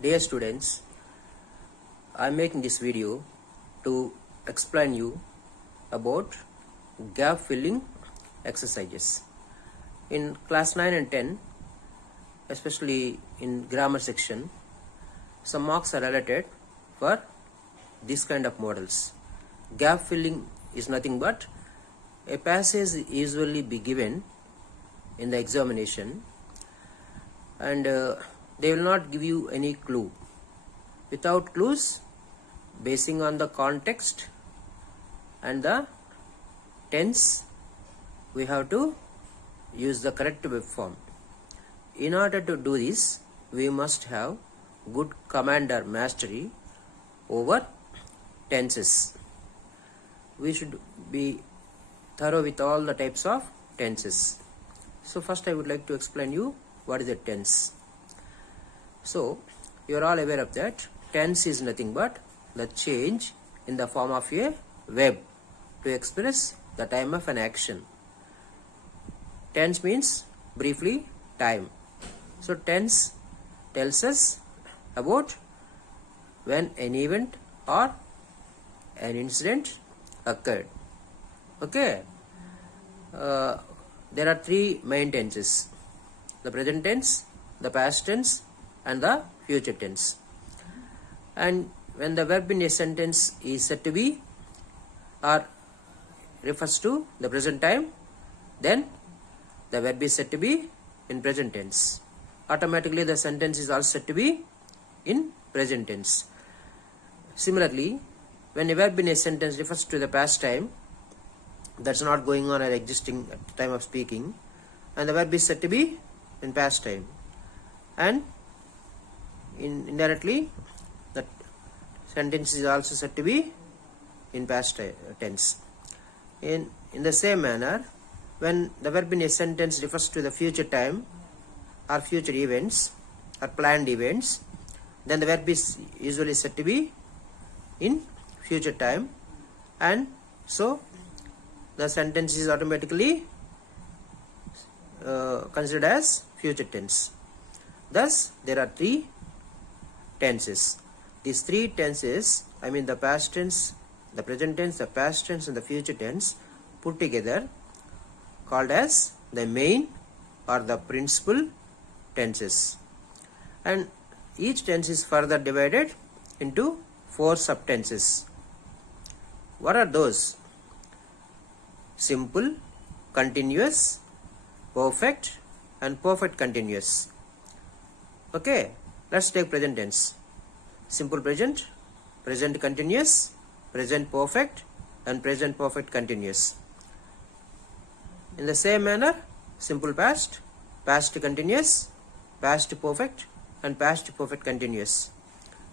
Dear students, I am making this video to explain you about gap filling exercises. In class 9 and 10, especially in grammar section, some marks are allotted for this kind of models. Gap filling is nothing but a passage usually be given in the examination, and they will not give you any clue. Without clues, basing on the context and the tense, we have to use the correct verb form. In order to do this, we must have good command or mastery over tenses. We should be thorough with all the types of tenses. So first I would like to explain you what is a tense. So you are all aware of that. Tense is nothing but the change in the form of a verb to express the time of an action. Tense means briefly time. So tense tells us about when an event or an incident occurred. Okay. There are three main tenses: the present tense, the past tense, and the future tense. And when the verb in a sentence is said to be or refers to the present time, then the verb is said to be in present tense. Automatically the sentence is also said to be in present tense. Similarly, when a verb in a sentence refers to the past time, that's not going on or existing at the time of speaking, and the verb is said to be in past time, and indirectly that sentence is also said to be in past tense. In the same manner, when the verb in a sentence refers to the future time or future events or planned events, then the verb is usually said to be in future time, and so the sentence is automatically considered as future tense. Thus, there are three tenses. These three tenses, I mean the past tense, the present tense, the past tense, and the future tense, put together, called as the main or the principal tenses. And each tense is further divided into 4 subtenses. What are those? Simple, continuous, perfect, and perfect continuous. Okay, let's take present tense. Simple present, present continuous, present perfect, and present perfect continuous. In the same manner, simple past, past continuous, past perfect, and past perfect continuous.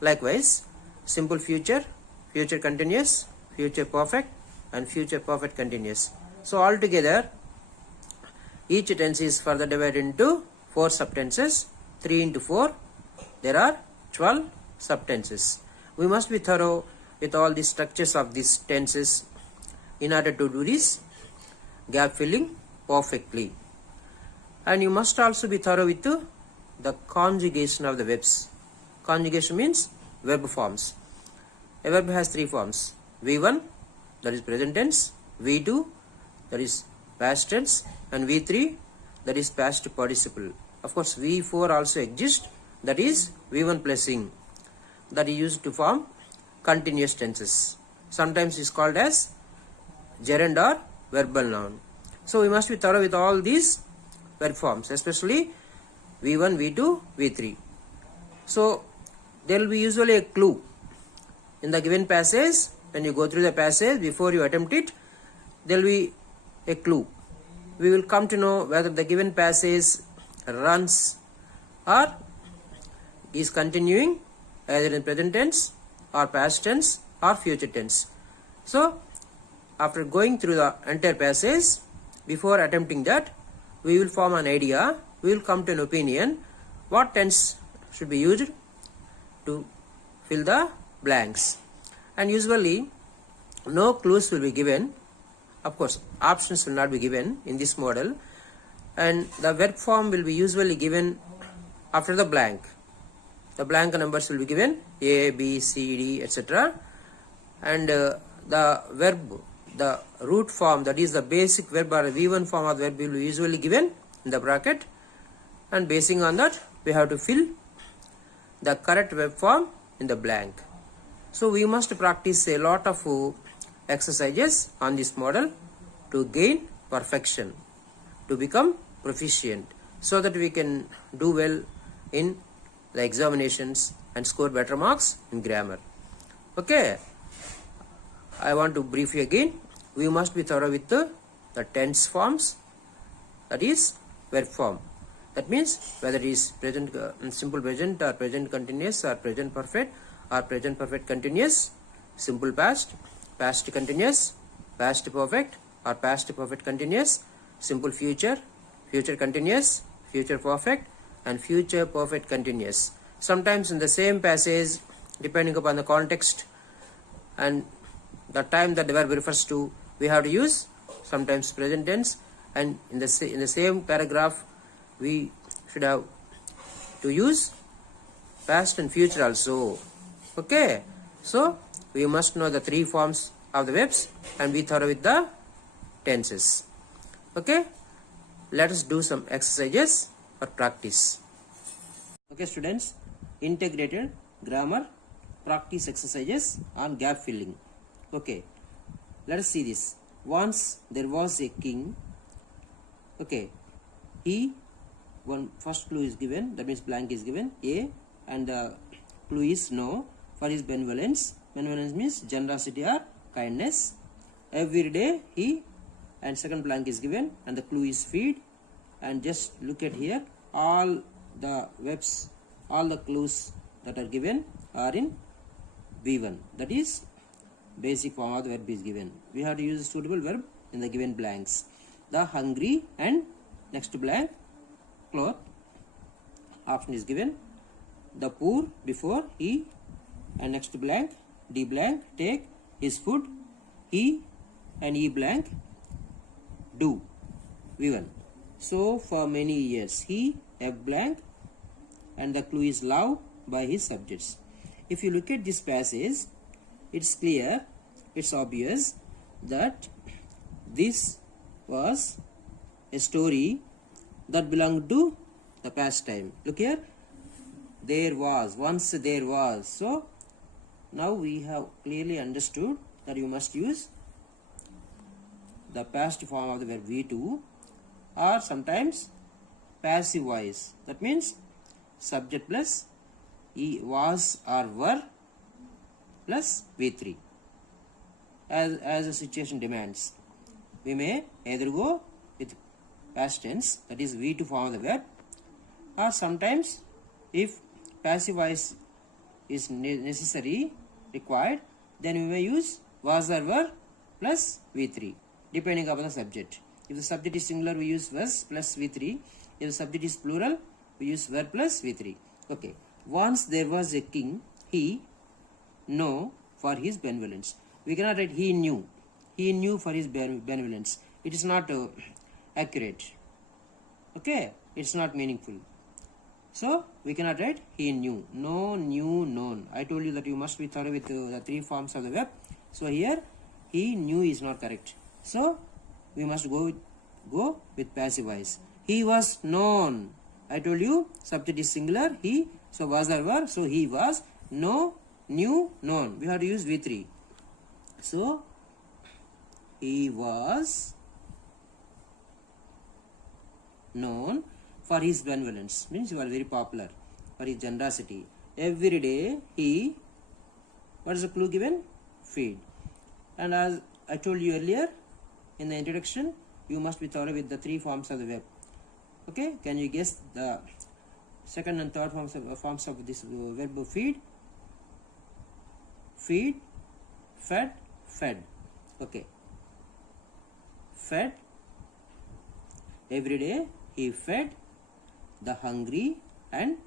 Likewise, simple future, future continuous, future perfect, and future perfect continuous. So altogether, each tense is further divided into 4 subtenses. 3 into 4, there are 12 subtenses. We must be thorough with all the structures of these tenses in order to do this gap filling perfectly. And you must also be thorough with the conjugation of the verbs. Conjugation means verb forms. A verb has 3 forms: V1, that is present tense; V2, that is past tense; and V3, that is past participle. Of course, V4 also exists, that is V1 plus ing, that is used to form continuous tenses. Sometimes is called as gerund or verbal noun. So we must be thorough with all these verb forms, especially V1, V2, V3. So there will be usually a clue in the given passage. When you go through the passage, before you attempt it, there will be a clue. We will come to know whether the given passage runs or is continuing either in present tense or past tense or future tense. So after going through the entire passage, before attempting that, we will form an idea, we will come to an opinion what tense should be used to fill the blanks. And usually no clues will be given. Of course, options will not be given in this model, and the verb form will be usually given after the blank. the blank numbers will be given A, B, C, D, etc. And the verb, the root form, that is the basic verb or V1 form of the verb will be usually given in the bracket, and basing on that we have to fill the correct verb form in the blank. So we must practice a lot of exercises on this model to gain perfection, to become proficient, so that we can do well in the examinations and score better marks in grammar. Okay, I want to brief you again. We must be thorough with the tense forms, that is verb form. That means whether it is present simple present or present continuous or present perfect or present perfect continuous, simple past, past continuous, past perfect or past perfect continuous, simple future, future continuous, future perfect and future perfect continuous. Sometimes in the same passage, depending upon the context and the time that the verb refers to, we have to use sometimes present tense, and in the same paragraph we should have to use past and future also. Okay, so we must know the three forms of the verbs and be thorough with the tenses. Okay, let us do some exercises for practice. Okay students, integrated grammar practice exercises on gap filling. Okay, let us see this. Once there was a king. Okay, he, one first clue is given, that means blank is given, A, and the clue is no for his benevolence. Benevolence means generosity or kindness. Every day he, and second blank is given, and the clue is feed. And just look at here, all the verbs, all the clues that are given are in V1, that is basic form of the verb is given. We have to use a suitable verb in the given blanks. The hungry and next blank cloth option is given. The poor before he, and next blank D blank take his food. He and E blank do V1. So for many years he, F blank, and the clue is love by his subjects. If you look at this passage, it's clear, it's obvious that this was a story that belonged to the past time. Look here, there was, once there was. So now we have clearly understood that you must use the past form of the verb V2, or sometimes passive voice. That means subject plus was or were plus V3 as the situation demands. We may either go with past tense, that is V2 form of the verb, or sometimes if passive voice is necessary, required, then we may use was or were plus V3 depending upon the subject. If the subject is singular, we use was plus V3. If the subject is plural, we use were plus V3. Okay. Once there was a king, he know for his benevolence. We cannot write he knew. He knew for his benevolence. It is not accurate. Okay, it's not meaningful. So we cannot write he knew. No, knew, known. I told you that you must be thorough with the three forms of the verb. So here he knew is not correct. So we must go with passive voice. He was known. I told you subject is singular, he, so was or were, so he was, know, knew, known. We have to use V3. So he was known for his benevolence, means he was very popular, for his generosity. Every day he, what is the clue given? Feed. And as I told you earlier in the introduction, you must be thorough with the three forms of the verb. Okay, can you guess the second and third forms of this verb feed? Feed, fed, fed. Okay, fed. Every day he fed the hungry, and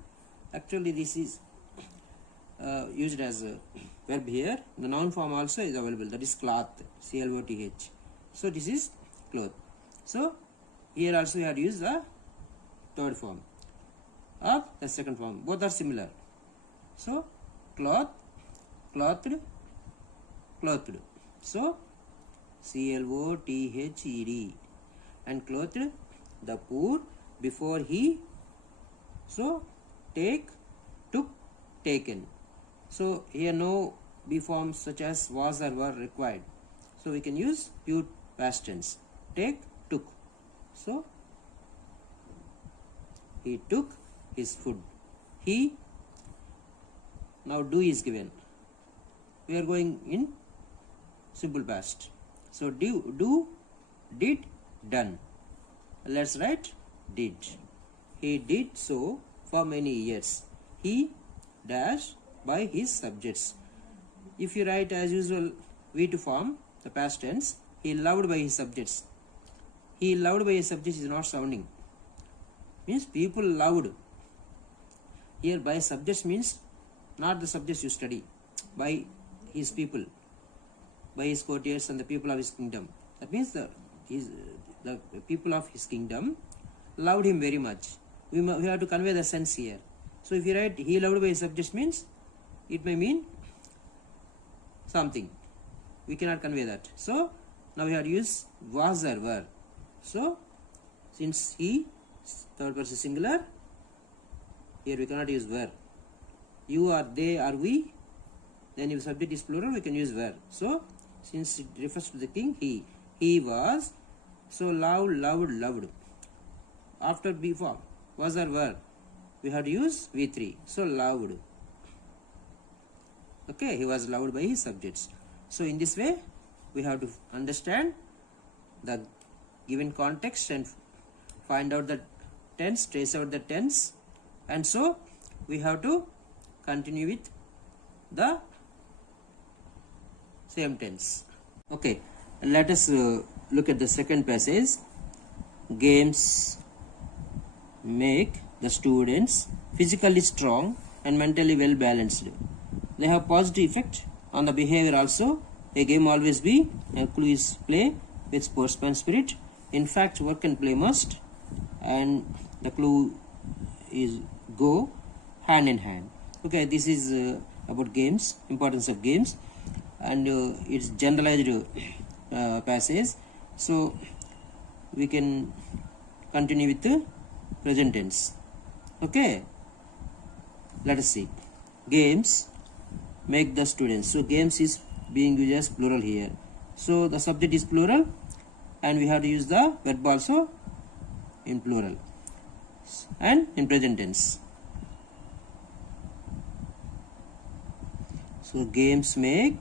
actually this is used as a verb here. The noun form also is available, that is cloth, C-L-O-T-H. So this is cloth. So here also we have to use the third form of the second form. Both are similar. So cloth, clothed, clothed. So clothed. And clothed the poor before he. So take, took, taken. So here no be forms such as was or were required. So we can use pure past tense. Take, took. So he took his food. He. Now do is given. We are going in simple past. So do, did, done. Let's write did. He did so for many years. He dash by his subjects. If you write as usual V2 form, the past tense, he loved by his subjects. He loved by his subjects is not sounding. Means people loved. Here by subjects means not the subjects you study. By his people. By his courtiers and the people of his kingdom. That means the people of his kingdom loved him very much. We have to convey the sense here. So if you write he loved by his subjects means it may mean something. We cannot convey that. So now we have to use was or were. So since he, third person singular, here we cannot use were. You or they or we, then if subject is plural we can use were. So since it refers to the king, he was. So loved, loved. After be form, was or were, we have to use V3. So loved. Okay, he was loved by his subjects. So in this way, we have to understand the given context and find out the tense, trace out the tense, and so we have to continue with the same tense. Okay, let us look at the second passage. Games make the students physically strong and mentally well balanced. They have positive effect on the behavior also. A game always be, a clue is play with sportsman spirit. In fact, work and play must, and the clue is go hand in hand. Okay, this is about games, importance of games, and it's generalized passage. So we can continue with the present tense. Okay, let us see. Games make the students. So games is being used as plural here. So the subject is plural and we have to use the verb also in plural and in present tense. So games make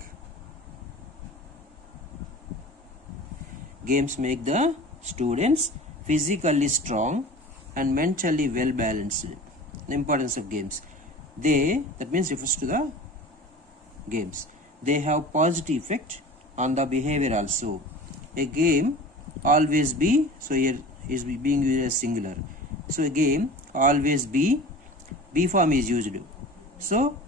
the students physically strong and mentally well balanced. The importance of games. They, that means refers to the games. They have positive effect on the behavior also. A game always be, so here is being used as singular. So a game always be form is used. So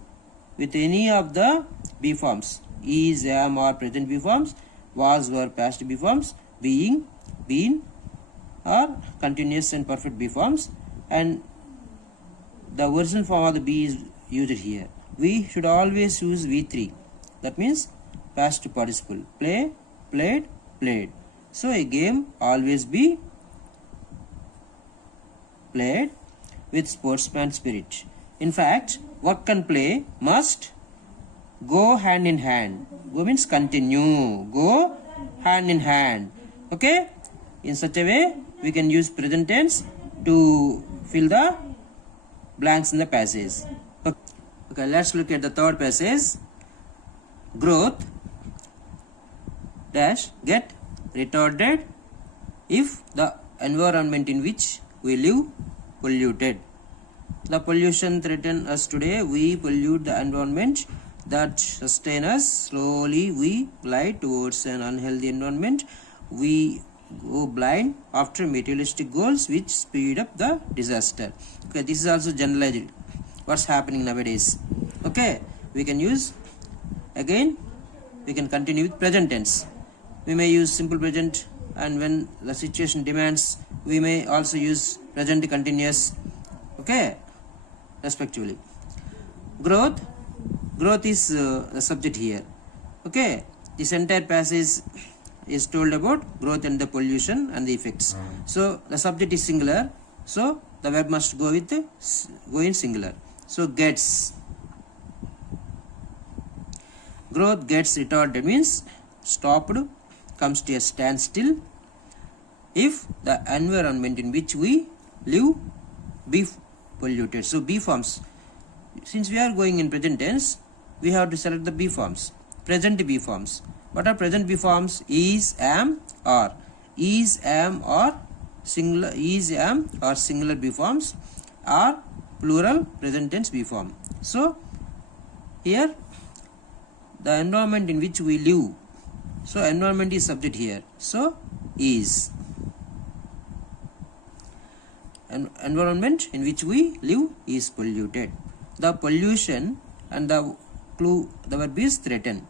with any of the be forms, is, am, or present be forms, was, were, past be forms, being, been, or continuous and perfect be forms, and the original form of the be is used here. We should always use V3. That means past participle. Play, played, played. So a game always be played with sportsman spirit. In fact, work and play must go hand in hand. Go means continue. Go hand in hand. Okay? In such a way, we can use present tense to fill the blanks in the passage. Okay, let's look at the third passage. Growth dash get retarded if the environment in which we live polluted. The pollution threatens us today. We pollute the environment that sustains us. Slowly we glide towards an unhealthy environment. We go blind after materialistic goals which speed up the disaster. Okay, this is also generalized. What's happening nowadays? Okay, we can use again. We can continue with present tense. We may use simple present, and when the situation demands, we may also use present continuous. Okay, respectively. Growth. Growth is the subject here. Okay, this entire passage is told about growth and the pollution and the effects. So the subject is singular, so the verb must go in singular. So gets. Growth gets retarded means stopped, comes to a standstill if the environment in which we live be polluted. So be forms. Since we are going in present tense, we have to select the be forms. Present be forms. What are present be forms? Is, am, are. Is, am, or singular. Is, am, or singular be forms are plural present tense be form. So here the environment in which we live. So environment is subject here. So is. Environment in which we live is polluted. The pollution and the clue, the verb is threaten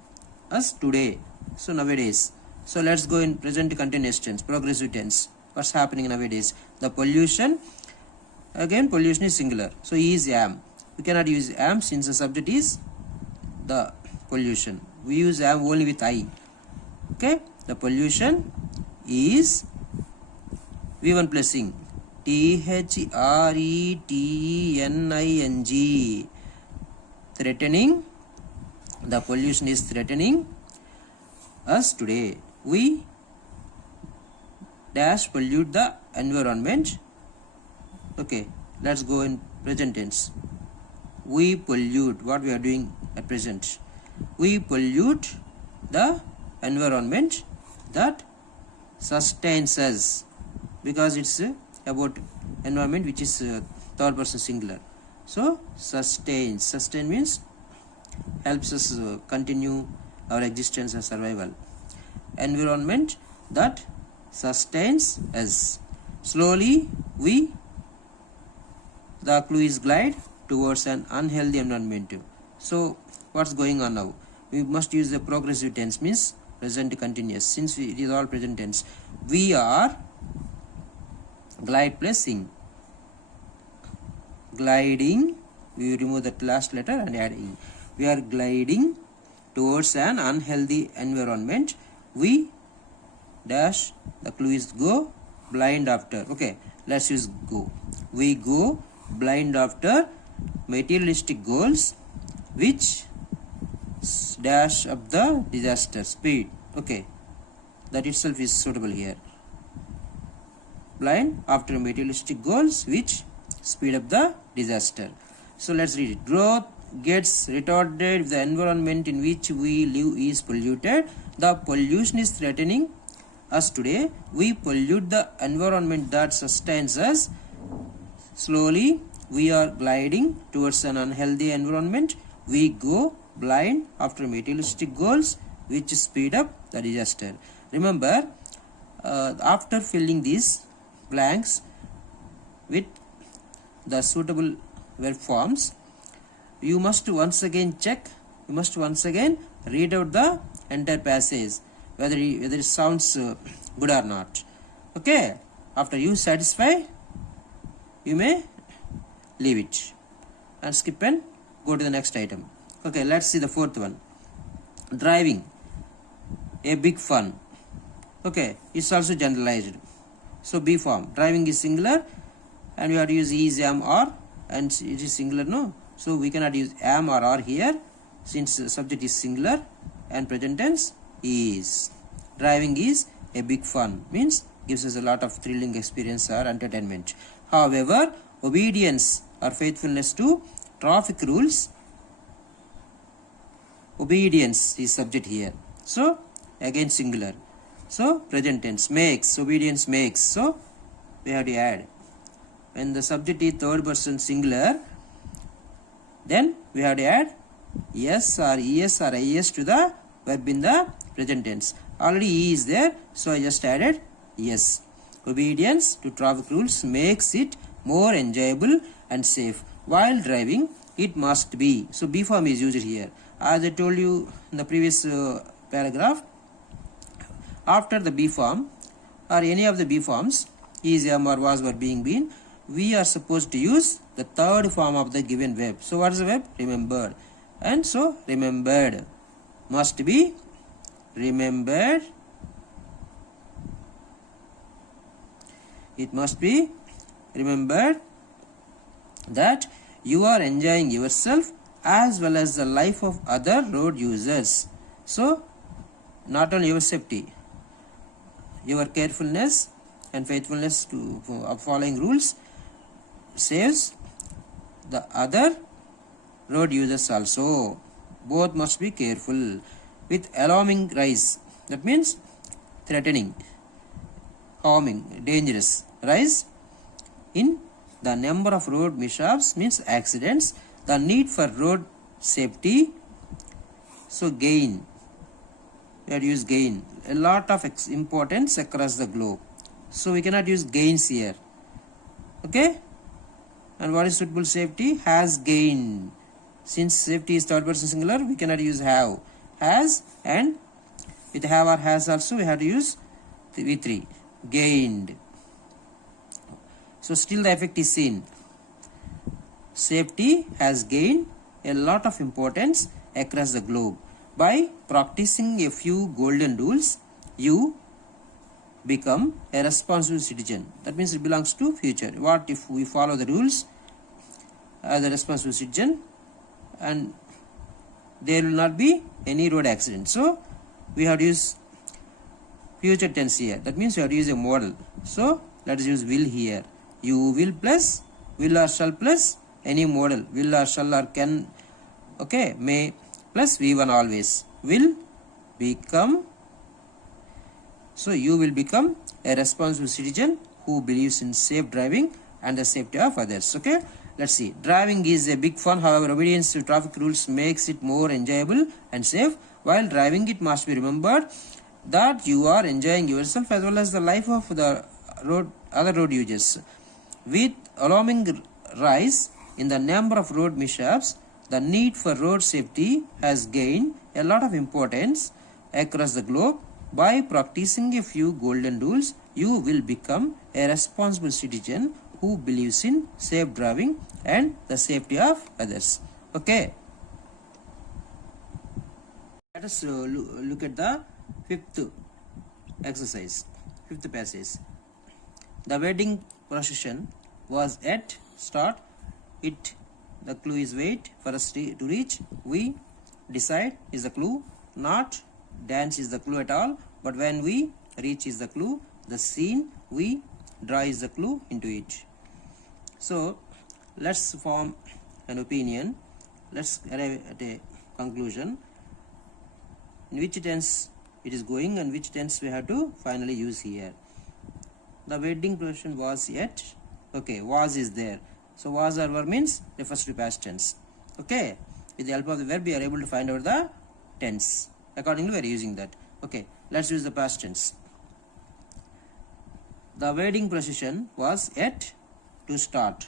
us today. So nowadays. So let's go in present continuous tense, progressive tense. What's happening nowadays? The pollution, again pollution is singular. So is, am. We cannot use am since the subject is the pollution. We use am only with I. Okay, the pollution is V1 plus ing. THRETENING. Threatening. The pollution is threatening us today. We dash pollute the environment. Okay, let's go in present tense. We pollute. What we are doing at present? We pollute the environment that sustains us, because it's about environment which is third person singular. So sustains. Sustain means helps us continue our existence and survival. Environment that sustains us. Slowly we, the clue is glide towards an unhealthy environment. So what's going on now? We must use the progressive tense, means present continuous. Since it is all present tense, we are glide plus ing. Gliding, we remove that last letter and add ing. We are gliding towards an unhealthy environment. We dash, the clue is go, blind after. Okay, let's use go. We go blind after materialistic goals which dash up the disaster speed. Okay, that itself is suitable here. Blind after materialistic goals which speed up the disaster. So let's read it. Growth gets retarded if the environment in which we live is polluted. The pollution is threatening us today. We pollute the environment that sustains us. Slowly we are gliding towards an unhealthy environment. We go blind after materialistic goals which speed up the disaster. Remember, after filling these blanks with the suitable verb forms, you must once again check, you must once again read out the entire passage, whether it sounds good or not. Okay, after you satisfy, you may leave it and skip and go to the next item. Okay, let's see the fourth one. Driving, a big fun. Okay, it's also generalized. So B form, driving is singular and we have to use is, am, or, and it is singular, no? So we cannot use am or are here since the subject is singular and present tense is. Driving is a big fun, means gives us a lot of thrilling experience or entertainment. However, obedience or faithfulness to traffic rules, obedience is subject here. So again singular. So present tense, makes, obedience makes. So we have to add. When the subject is third person singular, then we have to add yes or es or is to the verb in the present tense. Already e is there, so I just added yes. Obedience to traffic rules makes it more enjoyable and safe. While driving, it must be. So B form is used here. As I told you in the previous paragraph, after the B form or any of the B forms, is, am, or was, were, being, been, we are supposed to use the third form of the given verb. So what is the verb? Remembered. And so remembered must be remembered. It must be remembered that you are enjoying yourself as well as the life of other road users. So not only your safety, your carefulness and faithfulness to following rules saves the other road users also. Both must be careful. With alarming rise, that means threatening, harming, dangerous rise in the number of road mishaps means accidents, the need for road safety. So gain, we have to use gain, a lot of importance across the globe. So we cannot use gains here. Okay. And what is suitable safety? Has gained. Since safety is third person singular, we cannot use have. Has, and with have or has also we have to use V3. Gained. So still the effect is seen. Safety has gained a lot of importance across the globe. By practicing a few golden rules, you become a responsible citizen. That means it belongs to future. What if we follow the rules as a responsible citizen and there will not be any road accident? So we have to use future tense here. That means we have to use a model. So let us use will here. You will plus will or shall plus any model. Will or shall or can, okay, may plus V1 always. Will become. So you will become a responsible citizen who believes in safe driving and the safety of others. Okay, let's see. Driving is a big fun. However, obedience to traffic rules makes it more enjoyable and safe. While driving, it must be remembered that you are enjoying yourself as well as the life of the other road users. With alarming rise in the number of road mishaps, the need for road safety has gained a lot of importance across the globe. By practicing a few golden rules, you will become a responsible citizen who believes in safe driving and the safety of others. Okay. Let us look at the fifth exercise, fifth passage. The wedding procession was at start. The clue is wait for us to reach. We decide is the clue. Not dance is the clue at all, but when we reach is the clue. The scene we draw is the clue into it. So let's form an opinion. Let's arrive at a conclusion. In which tense it is going and which tense we have to finally use here. The wedding procession was yet. Okay, was is there. So was or were means refers to past tense. Okay, with the help of the verb we are able to find out the tense. Accordingly we are using that. Okay, let's use the past tense. The wedding procession was yet to start.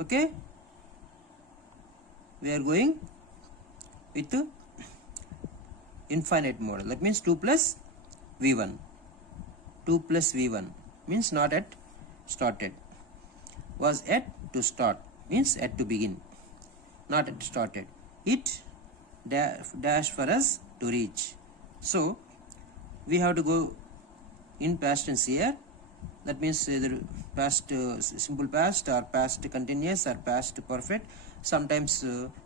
Okay, we are going with infinite model. That means 2 plus V1. 2 plus V1 means not at started. Was at to start means at to begin, not at started. It dash for us to reach. So we have to go in past tense here. That means either past simple past or past continuous or past perfect. Sometimes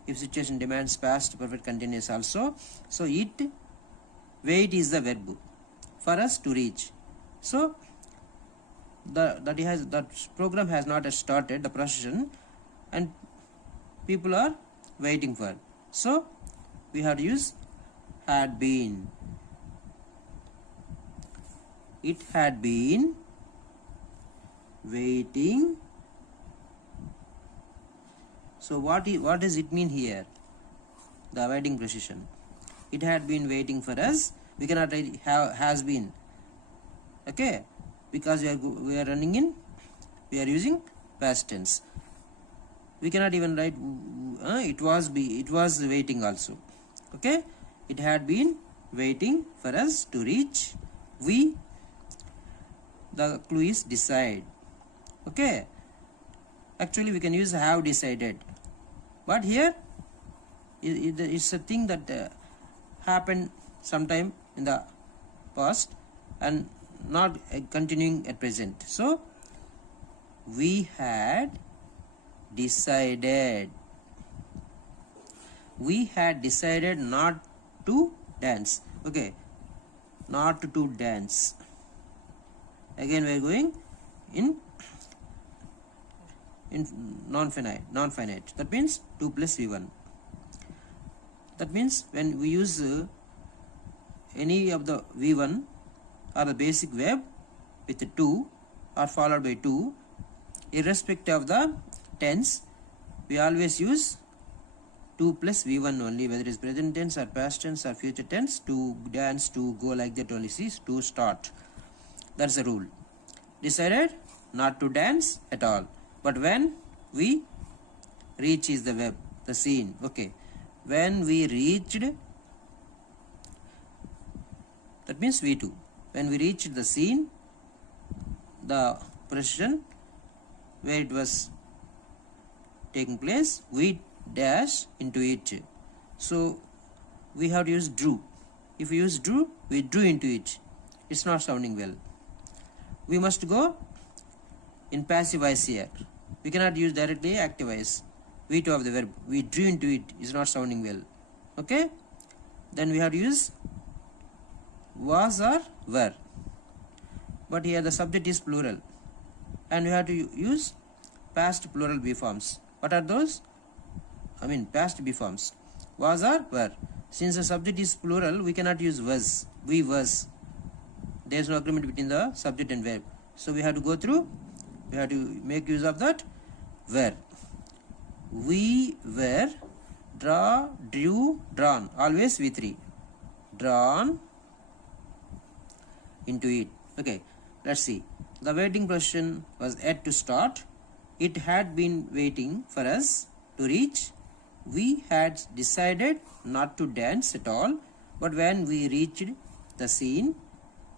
if situation demands past perfect continuous also. So it, wait is the verb for us to reach. So that program has not started, the procession, and people are waiting for. So we have to use had been. It had been waiting. So what does it mean here? The wedding procession. It had been waiting for us. We cannot write has been. Okay, because we are running in, we are using past tense. We cannot even write it was waiting also. Okay, it had been waiting for us to reach. We, the clue is decide. Okay, Actually we can use have decided, but here it's a thing that happened sometime in the past and not continuing at present. So we had decided not to dance. Okay, not to dance. Again we are going in non-finite. That means 2 plus v1. That means when we use any of the v1 or the basic verb with 2 or followed by 2, irrespective of the tense, we always use 2 plus v1 only, whether it is present tense or past tense or future tense. To dance, to go, like that only. See, to start. That's the rule. Decided not to dance at all. But when we reach is the verb, the scene. Okay. When we reached, that means v2. When we reached the scene, the precision where it was taking place, we dash into it. So we have to use drew. If we use drew, we drew into it. It's not sounding well. We must go in passive voice here. We cannot use directly active voice. V2 of the verb. We drew into it is not sounding well. Okay? Then we have to use was or were. But here the subject is plural. And we have to use past plural B forms. What are those? I mean past B forms. Was or were. Since the subject is plural, we cannot use was. We was. There is no agreement between the subject and verb. So we have to go through. We have to make use of that were. We were, drew, drawn. Always V3. Drawn into it. Okay, let's see. The waiting procession was yet to start. It had been waiting for us to reach. We had decided not to dance at all, but when we reached the scene,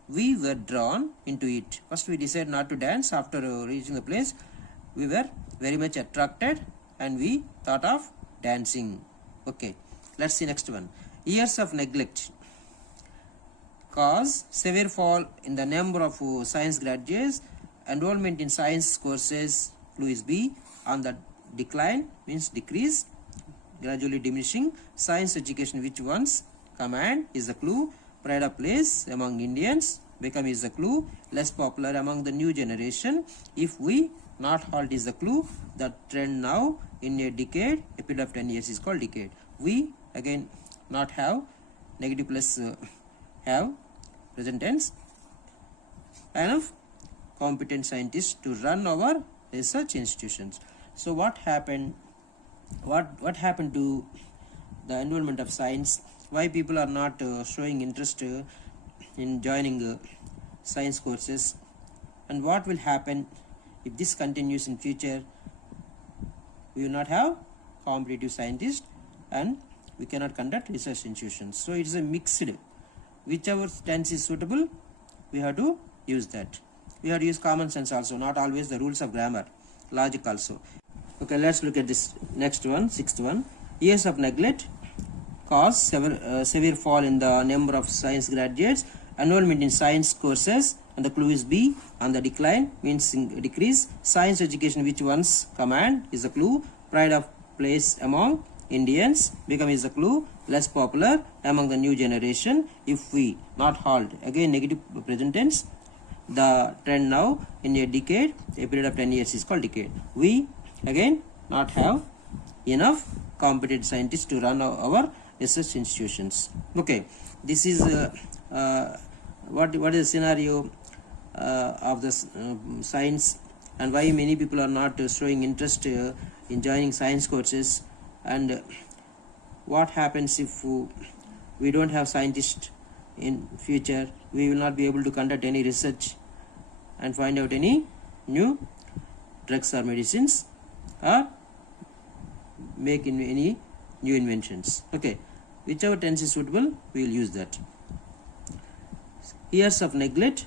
we were drawn into it. First we decided not to dance. After reaching the place, we were very much attracted and we thought of dancing. Okay, let's see next one. Years of neglect cause severe fall in the number of science graduates. Enrollment in science courses, clue is B, on the decline, means decrease, gradually diminishing. Science education, which once command, is the clue. Pride of place among Indians, become is the clue. Less popular among the new generation. If we not halt is the clue. The trend now in a decade, a period of 10 years is called decade. We again not have, negative plus have, present tense. Enough competent scientists to run our research institutions. So what happened? What happened to the enrollment of science? Why people are not showing interest in joining science courses? And what will happen if this continues in future? We will not have competitive scientists and we cannot conduct research institutions. So it is a mixed. Whichever tense is suitable, we have to use that. We have to use common sense also, not always the rules of grammar, logic also. Okay, let's look at this next one, sixth one. Years of neglect cause severe fall in the number of science graduates. Enrollment in science courses, and the clue is B, on the decline, means decrease. Science education, which once command, is the clue. Pride of place among Indians, become is the clue. Less popular among the new generation. If we not halt, again negative present tense. The trend now in a decade, a period of 10 years is called decade. We again not have enough competent scientists to run our research institutions. Okay, this is what is the scenario of the science, and why many people are not showing interest in joining science courses, and what happens if we don't have scientists in future. We will not be able to conduct any research and find out any new drugs or medicines or make any new inventions. Okay, whichever tense is suitable, we will use that. Years of neglect,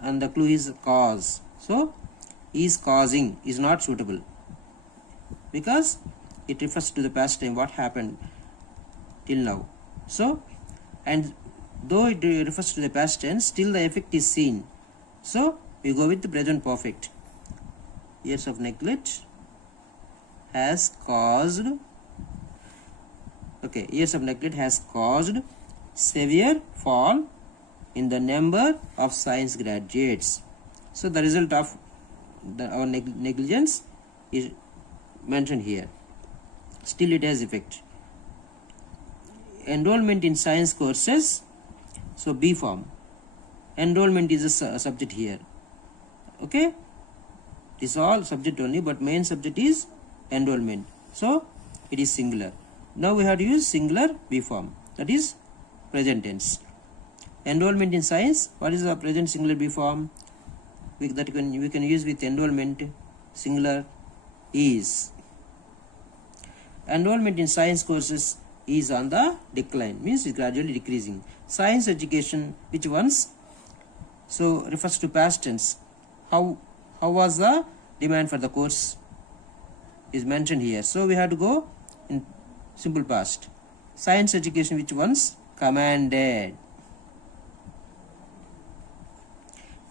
and the clue is cause. So is causing is not suitable. because it refers to the past time, what happened till now. So, and though it refers to the past tense, still the effect is seen. So we go with the present perfect. Years of neglect has caused, okay, years of neglect has caused severe fall in the number of science graduates. So the result of our negligence is mentioned here. Still it has effect. Enrollment in science courses, so B form. Enrollment is a subject here. Okay, it is all subject only, but main subject is enrollment, so it is singular. Now we have to use singular B form, that is present tense. Enrollment in science, what is the present singular B form? We can use with enrollment singular is. Enrollment in science courses is on the decline, means it is gradually decreasing. Science education, which ones? So refers to past tense. How was the demand for the course is mentioned here. So we have to go in simple past. Science education, which ones? Commanded.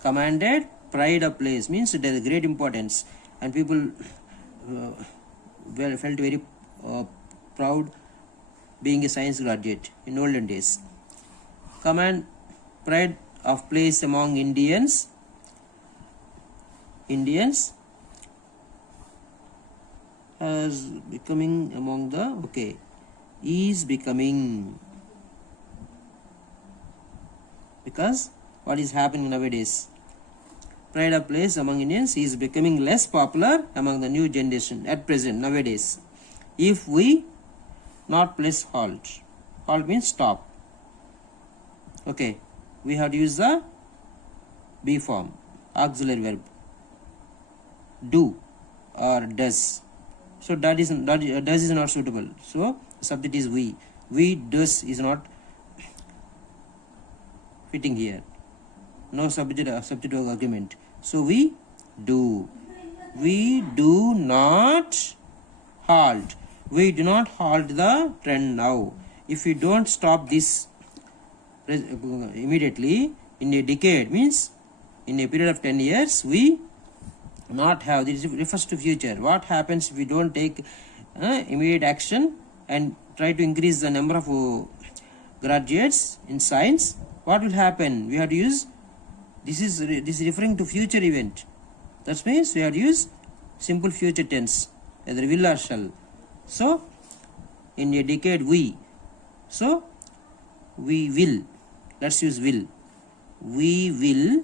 Commanded pride of place, means it has great importance, and people felt very proud being a science graduate in olden days. Command pride of place among Indians. As becoming among the, okay, is becoming, because what is happening nowadays, pride of place among Indians is becoming less popular among the new generation at present nowadays. If we not place halt, halt means stop. Okay, we have to use the B form, auxiliary verb, do or does. So does is not suitable, so subject is we. We does is not fitting here, no subject argument. So we do. We do not halt. We do not halt the trend now. If we don't stop this immediately, in a decade, means in a period of 10 years, we not have, this refers to future. What happens if we don't take immediate action and try to increase the number of graduates in science? What will happen? We have to use, this is referring to future event. That means we have to use simple future tense, either will or shall. So in a decade we, so we will, let's use will. We will,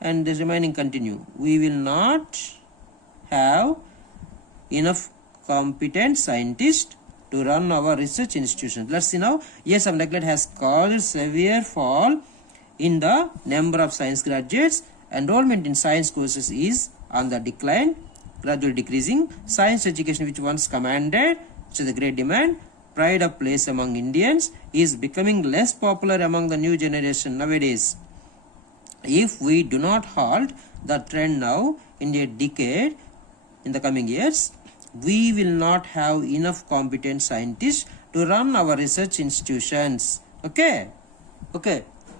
and the remaining continue. We will not have enough competent scientists to run our research institutions. Let's see now. Years of neglect has caused severe fall in the number of science graduates. Enrollment in science courses is on the decline, gradually decreasing. Science education, which once commanded, which is a great demand, pride of place among Indians, is becoming less popular among the new generation nowadays. If we do not halt the trend now, in a decade, in the coming years, we will not have enough competent scientists to run our research institutions. Okay,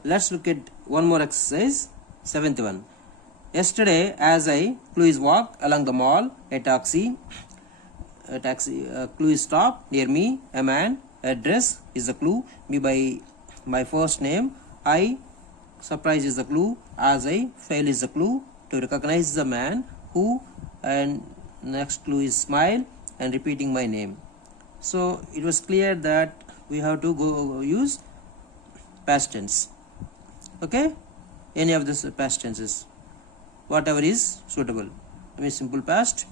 let's look at one more exercise, 7th one. Yesterday, as I, Clue is walk along the mall, a taxi, Clue is stop near me, a man, address is the clue, me by my first name, I, surprise is the clue, as I, fail is the clue, to recognize the man, who, and next clue is smile, and repeating my name. So it was clear that we have to go use past tense. Okay, any of the past tenses, whatever is suitable. I mean simple past,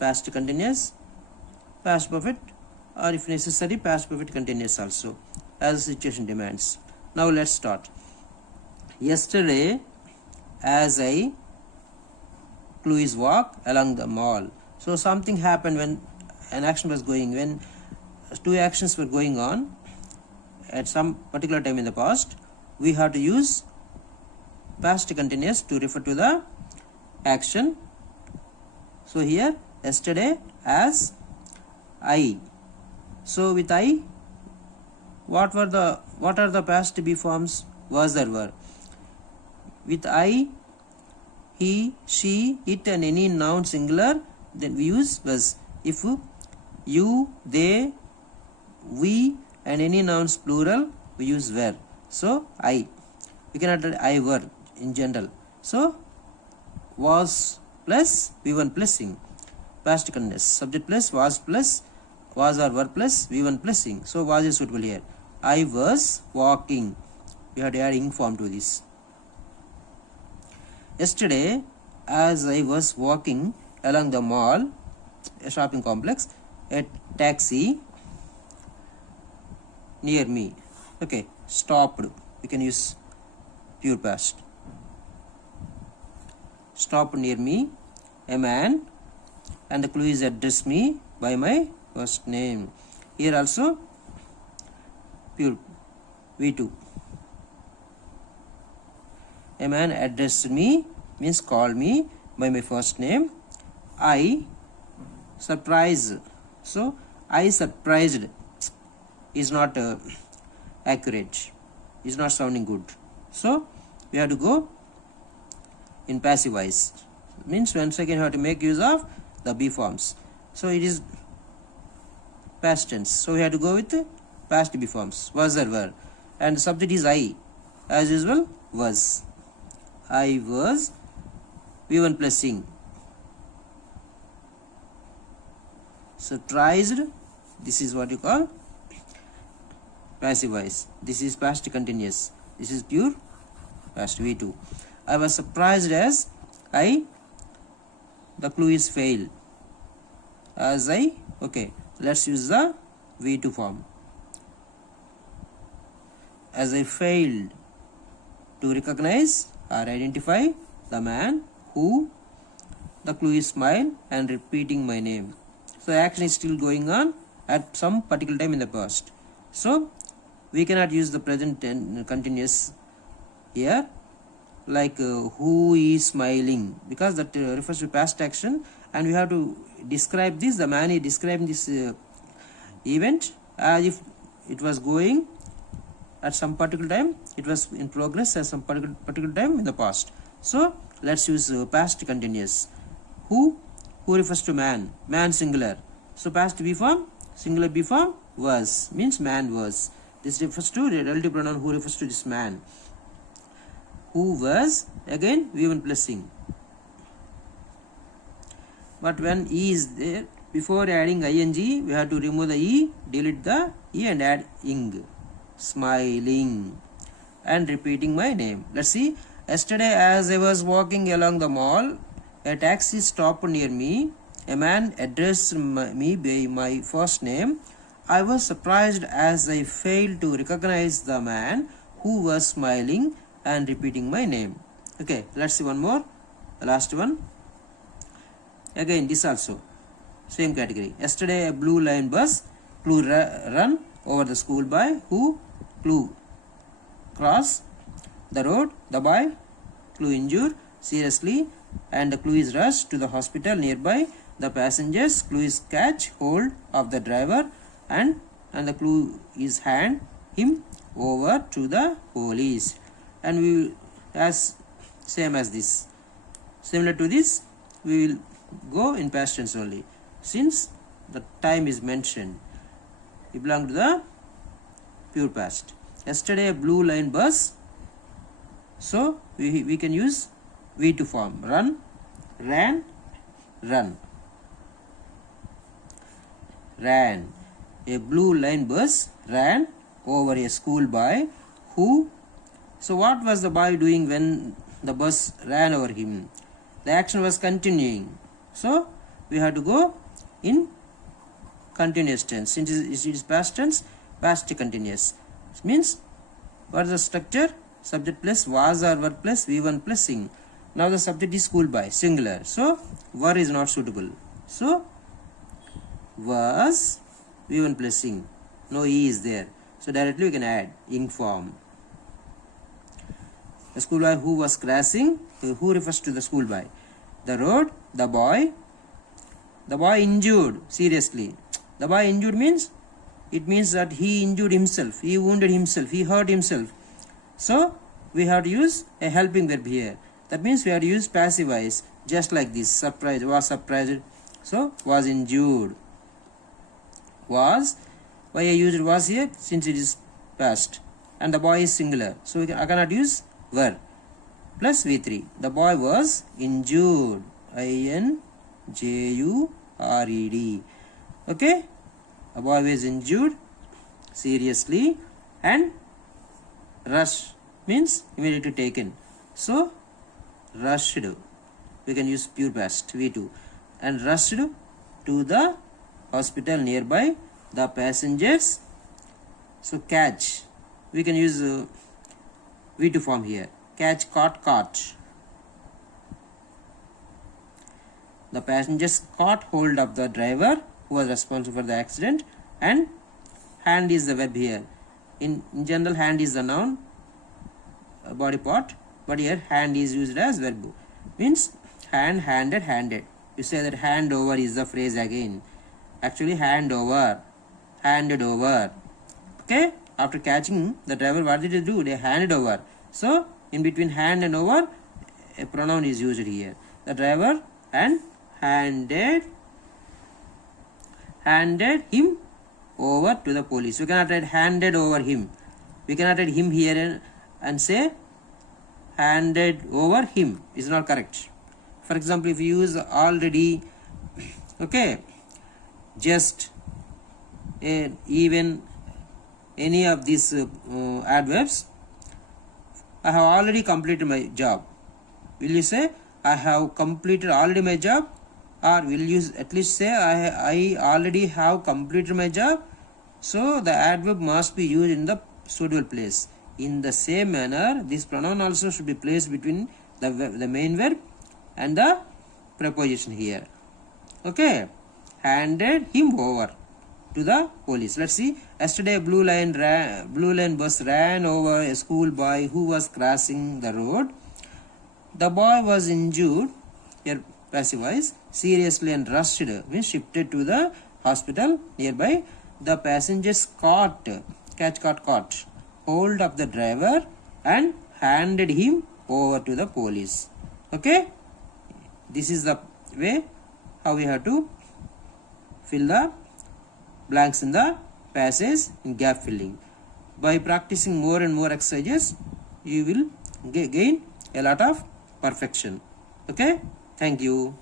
past continuous, past perfect, or if necessary past perfect continuous also, as the situation demands. Now let's start. Yesterday, as I, Clue is walk along the mall. So something happened when an action was going, when two actions were going on at some particular time in the past, we have to use past continuous to refer to the action. So here yesterday as I. So with I, what are the past be forms? Was or were. With I, he, she, it and any noun singular, then we use was. If you, they, we and any nouns plural, we use were. So I. We cannot add I were in general. So was plus V1 plus ing. Past continuous. Subject plus was or were plus V1 plus ing. So was is suitable here. I was walking. We had to add ing form to this. Yesterday, as I was walking along the mall, a shopping complex, a taxi near me. Okay, stopped. We can use pure past. Stopped near me, a man, and the clue is address me by my first name. Here also pure V2. A man addressed me means called me by my first name. I surprise. So I surprised is not accurate. Is not sounding good. So we have to go in passive voice. Means once again you have to make use of the be forms. So it is past tense. So we have to go with past be forms. Was or were. And the subject is I. As usual, was. I was V1 plus ing. Surprised. This is what you call passive voice. This is past continuous. This is pure past V2. I was surprised as I. The clue is fail. As I. Okay. Let's use the V2 form. As I failed to recognize or identify the man who. The clue is smile and repeating my name. So action is still going on at some particular time in the past. So we cannot use the present continuous here, like who is smiling, because that refers to past action, and we have to describe this. The man is describing this event as if it was going at some particular time. It was in progress at some particular time in the past. So let's use past continuous. Who refers to man singular. So past be form, singular be form, was means man was. This refers to relative pronoun who refers to this man. Who was, again V1 plus ing. But when E is there, before adding ing, we have to remove the E, delete the E and add ing. Smiling and repeating my name. Let's see. Yesterday, as I was walking along the mall, a taxi stopped near me. A man addressed me by my first name. I was surprised as I failed to recognize the man who was smiling and repeating my name. Okay, let's see one more. The last one. Again, this also. Same category. Yesterday, a blue line bus flew run over the school boy who flew cross the road. The boy flew injured seriously and the clue is rushed to the hospital nearby. The passengers clue is catch hold of the driver and the clue is hand him over to the police. And we will, as same as this, similar to this, we will go in past tense only, since the time is mentioned. We belong to the pure past. Yesterday a blue line bus, so we can use V2 form. Run, ran, run. Ran. A blue line bus ran over a school boy who. So what was the boy doing when the bus ran over him? The action was continuing. So we have to go in continuous tense. Since it is past tense, past continuous. It means what is the structure? Subject plus was or were plus V1 plus ing. Now the subject is school boy, singular. So were is not suitable. So was V1 plus ing. No E is there. So directly we can add ing form. The school boy who was crashing, who refers to the school boy. The road, the boy, The boy injured seriously. The boy injured means, it means that he injured himself, he wounded himself, he hurt himself. So we have to use a helping verb here. That means we have to use passive voice, just like this. Surprised, was surprised. So was injured. Was, why I used was here? Since it is past and the boy is singular, so I cannot use were. Plus V3. The boy was injured. INJURED. Okay. A boy was injured seriously, and rush means immediately taken. So rushed, we can use pure past V2, and rushed to the hospital nearby. The passengers, so catch, we can use V2 form here. Catch, caught. The passengers caught hold of the driver who was responsible for the accident, and hand is the verb here. In general, hand is the noun body part, but here hand is used as verb. Means hand, handed. You say that hand over is the phrase again. Actually handed over. Okay, after catching the driver, what did they do? They handed over. So in between hand and over, a pronoun is used here. The driver and handed him over to the police. We cannot write handed over him. We cannot write him here and say handed over him. Is not correct. For example, if you use already, okay, just, even any of these adverbs, I have already completed my job. Will you say I have completed already my job, or will you at least say I already have completed my job? So the adverb must be used in the suitable place. In the same manner, this pronoun also should be placed between the main verb and the preposition here. Okay, handed him over to the police. Let's see. Yesterday, a blue line bus ran over a school boy who was crossing the road. The boy was injured, here passive voice, seriously, and rushed, means shifted to the hospital nearby. The passengers caught hold of the driver and handed him over to the police. Okay, this is the way how we have to fill the blanks in the passage in gap filling. By practicing more and more exercises, you will gain a lot of perfection. Okay, thank you.